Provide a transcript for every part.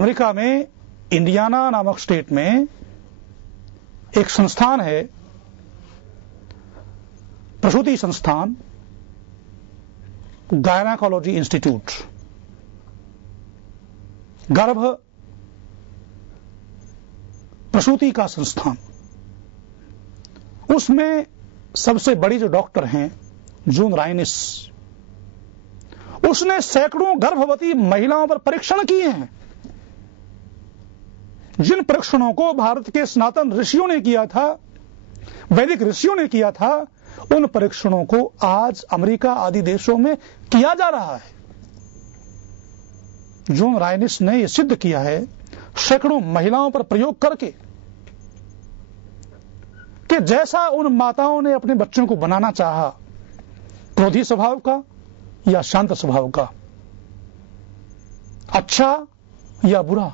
America में Indiana नामक state में एक संस्थान है, प्रसूति संस्थान, गायनाकोलॉजी इंस्टीट्यूट, गर्भ प्रसूति का संस्थान। उसमें सबसे बड़ी जो डॉक्टर हैं जून राइनिस, उसने सैकड़ों गर्भवती महिलाओं पर परीक्षण किए हैं। जिन परीक्षणों को भारत के सनातन ऋषियों ने किया था, वैदिक ऋषियों ने किया था, उन परीक्षणों को आज अमेरिका आदि देशों में किया जा रहा है। जून राइनिस ने यह सिद्ध किया है सैकड़ों महिलाओं पर प्रयोग करके कि जैसा उन माताओं ने अपने बच्चों को बनाना चाहा, क्रोधी स्वभाव का या शांत स्वभाव का, अच्छा या बुरा,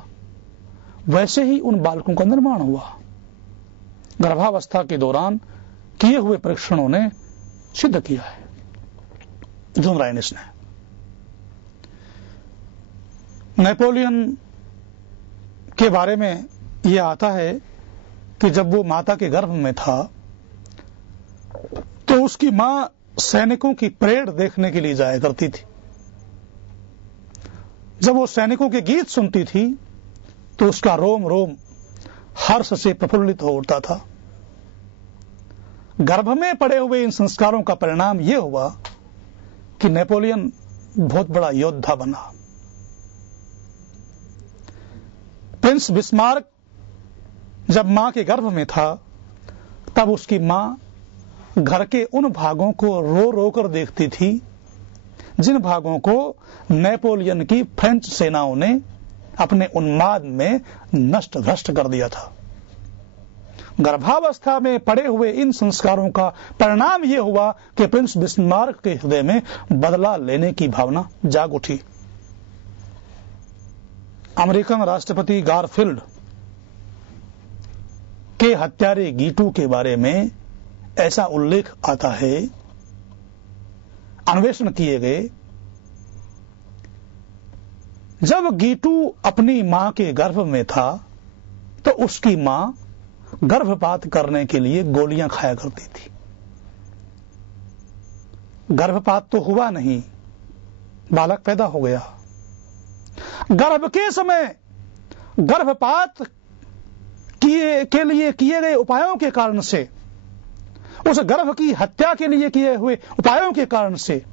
वैसे ही उन बालकों का निर्माण हुआ। गर्भावस्था के दौरान किए हुए परीक्षणों ने सिद्ध किया है, जून राइनिस ने। नेपोलियन के बारे में यह आता है कि जब वो माता के गर्भ में था तो उसकी मां सैनिकों की परेड देखने के लिए जाया करती थी। जब वो सैनिकों के गीत सुनती थी तो उसका रोम रोम हर्ष से प्रफुल्लित हो उठता था। गर्भ में पड़े हुए इन संस्कारों का परिणाम यह हुआ कि नेपोलियन बहुत बड़ा योद्धा बना। प्रिंस बिस्मार्क जब मां के गर्भ में था तब उसकी मां घर के उन भागों को रो रो कर देखती थी जिन भागों को नेपोलियन की फ्रेंच सेनाओं ने अपने उन्माद में नष्ट भ्रष्ट कर दिया था। गर्भावस्था में पड़े हुए इन संस्कारों का परिणाम यह हुआ कि प्रिंस बिस्मार्क के हृदय में बदला लेने की भावना जाग उठी। अमेरिकन राष्ट्रपति गारफील्ड के हत्यारे गीटू के बारे में ऐसा उल्लेख आता है, अन्वेषण किए गए, जब गीटू अपनी मां के गर्भ में था तो उसकी मां गर्भपात करने के लिए गोलियां खाया करती थी। गर्भपात तो हुआ नहीं, बालक पैदा हो गया। गर्भ के समय गर्भपात के लिए किए गए उपायों के कारण से, उस गर्भ की हत्या के लिए किए हुए उपायों के कारण से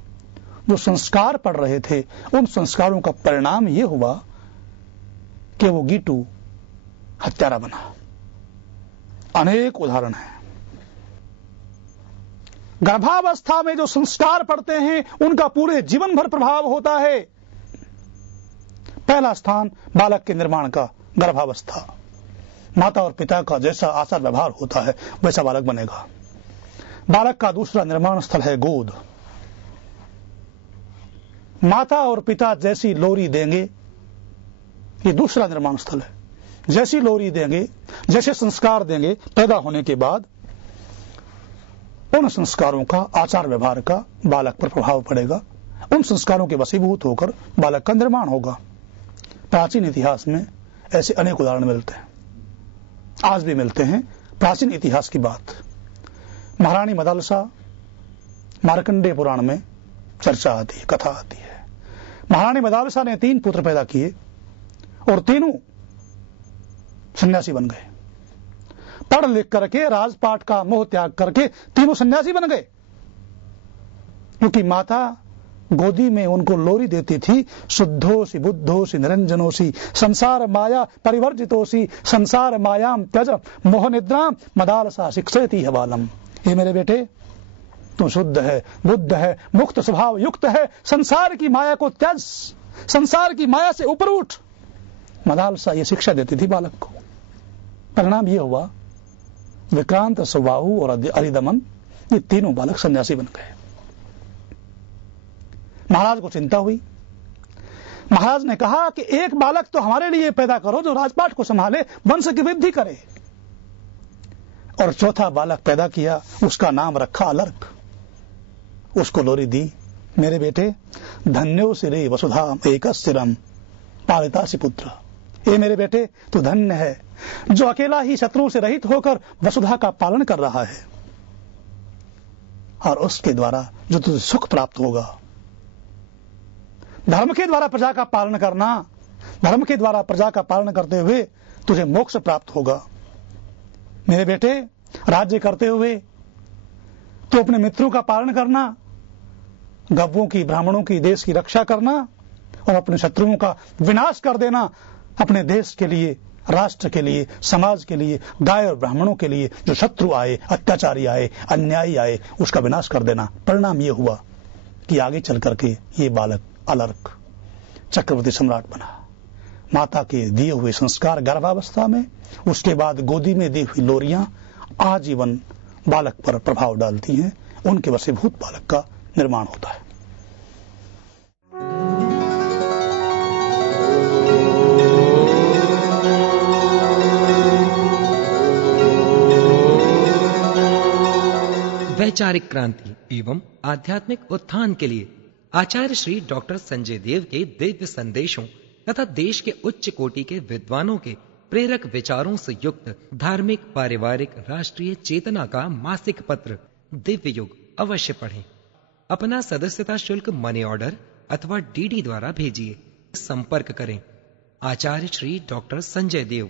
जो संस्कार पड़ रहे थे, उन संस्कारों का परिणाम यह हुआ कि वो गीटू हत्यारा बना। अनेक उदाहरण हैं। गर्भावस्था में जो संस्कार पड़ते हैं उनका पूरे जीवन भर प्रभाव होता है। पहला स्थान बालक के निर्माण का गर्भावस्था। माता और पिता का जैसा आचार व्यवहार होता है वैसा बालक बनेगा। बालक का दूसरा निर्माण स्थल है गोद। माता और पिता जैसी लोरी देंगे, ये दूसरा निर्माण स्थल है। जैसी लोरी देंगे, जैसे संस्कार देंगे, पैदा होने के बाद उन संस्कारों का, आचार व्यवहार का बालक पर प्रभाव पड़ेगा। उन संस्कारों के वशीभूत होकर बालक का निर्माण होगा। प्राचीन इतिहास में ऐसे अनेक उदाहरण मिलते हैं, आज भी मिलते हैं। प्राचीन इतिहास की बात महारानी मदालसा मार्कंडेय पुराण में चर्चा आती है, कथा आती है। महारानी मदालसा ने 3 पुत्र पैदा किए और तीनों सन्यासी बन गए। पढ़ लिख करके राजपाट का मोह त्याग करके तीनों सन्यासी बन गए, क्योंकि माता गोदी में उनको लोरी देती थी, शुद्धोसी बुद्धोसी निरंजनोसी संसार माया परिवर्जितोसी संसार मायाम त्यज मोह निद्राम मदालसा शिक्षयति हवालम। हे मेरे बेटे, तू शुद्ध है, बुद्ध है, मुक्त स्वभाव युक्त है, संसार की माया को त्याज, संसार की माया से ऊपर उठ। मदालसा ये शिक्षा देती थी बालक को। परिणाम ये हुआ विक्रांत स्वभाव और अरिदमन, ये तीनों बालक सन्यासी बन गए। महाराज को चिंता हुई। महाराज ने कहा कि एक बालक तो हमारे लिए पैदा करो जो राजपाट को संभाले, वंश की वृद्धि करे। और चौथा बालक पैदा किया, उसका नाम रखा अलर्क। उसको लोरी दी, मेरे बेटे धन्यो सिरे वसुधा एकस्थिरम पालितासि पुत्र। ये मेरे बेटे तू धन्य है जो अकेला ही शत्रुओं से रहित होकर वसुधा का पालन कर रहा है, और उसके द्वारा जो तुझे सुख प्राप्त होगा। धर्म के द्वारा प्रजा का पालन करना, धर्म के द्वारा प्रजा का पालन करते हुए तुझे मोक्ष प्राप्त होगा। मेरे बेटे, राज्य करते हुए तो अपने मित्रों का पालन करना, गव्यों की, ब्राह्मणों की, देश की रक्षा करना और अपने शत्रुओं का विनाश कर देना। अपने देश के लिए, राष्ट्र के लिए, समाज के लिए, गाय और ब्राह्मणों के लिए जो शत्रु आए, अत्याचारी आए, अन्यायी आए, उसका विनाश कर देना। परिणाम यह हुआ कि आगे चल करके ये बालक अलर्क चक्रवर्ती सम्राट बना। माता के दिए हुए संस्कार गर्भावस्था में, उसके बाद गोदी में दी हुई लोरियां आजीवन बालक पर प्रभाव डालती हैं। उनके वशीभूत बालक का निर्माण होता है। वैचारिक क्रांति एवं आध्यात्मिक उत्थान के लिए आचार्य श्री डॉक्टर संजय देव के दिव्य संदेशों तथा देश के उच्च कोटि के विद्वानों के प्रेरक विचारों से युक्त धार्मिक, पारिवारिक, राष्ट्रीय चेतना का मासिक पत्र दिव्य युग अवश्य पढ़ें। अपना सदस्यता शुल्क मनी ऑर्डर अथवा डीडी द्वारा भेजिए। संपर्क करें आचार्य श्री डॉक्टर संजय देव,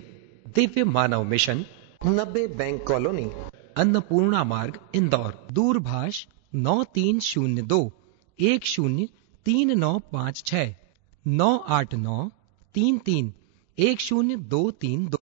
दिव्य मानव मिशन, 90 बैंक कॉलोनी, अन्नपूर्णा मार्ग, इंदौर। दूरभाष 9302 103956 989 33 10232।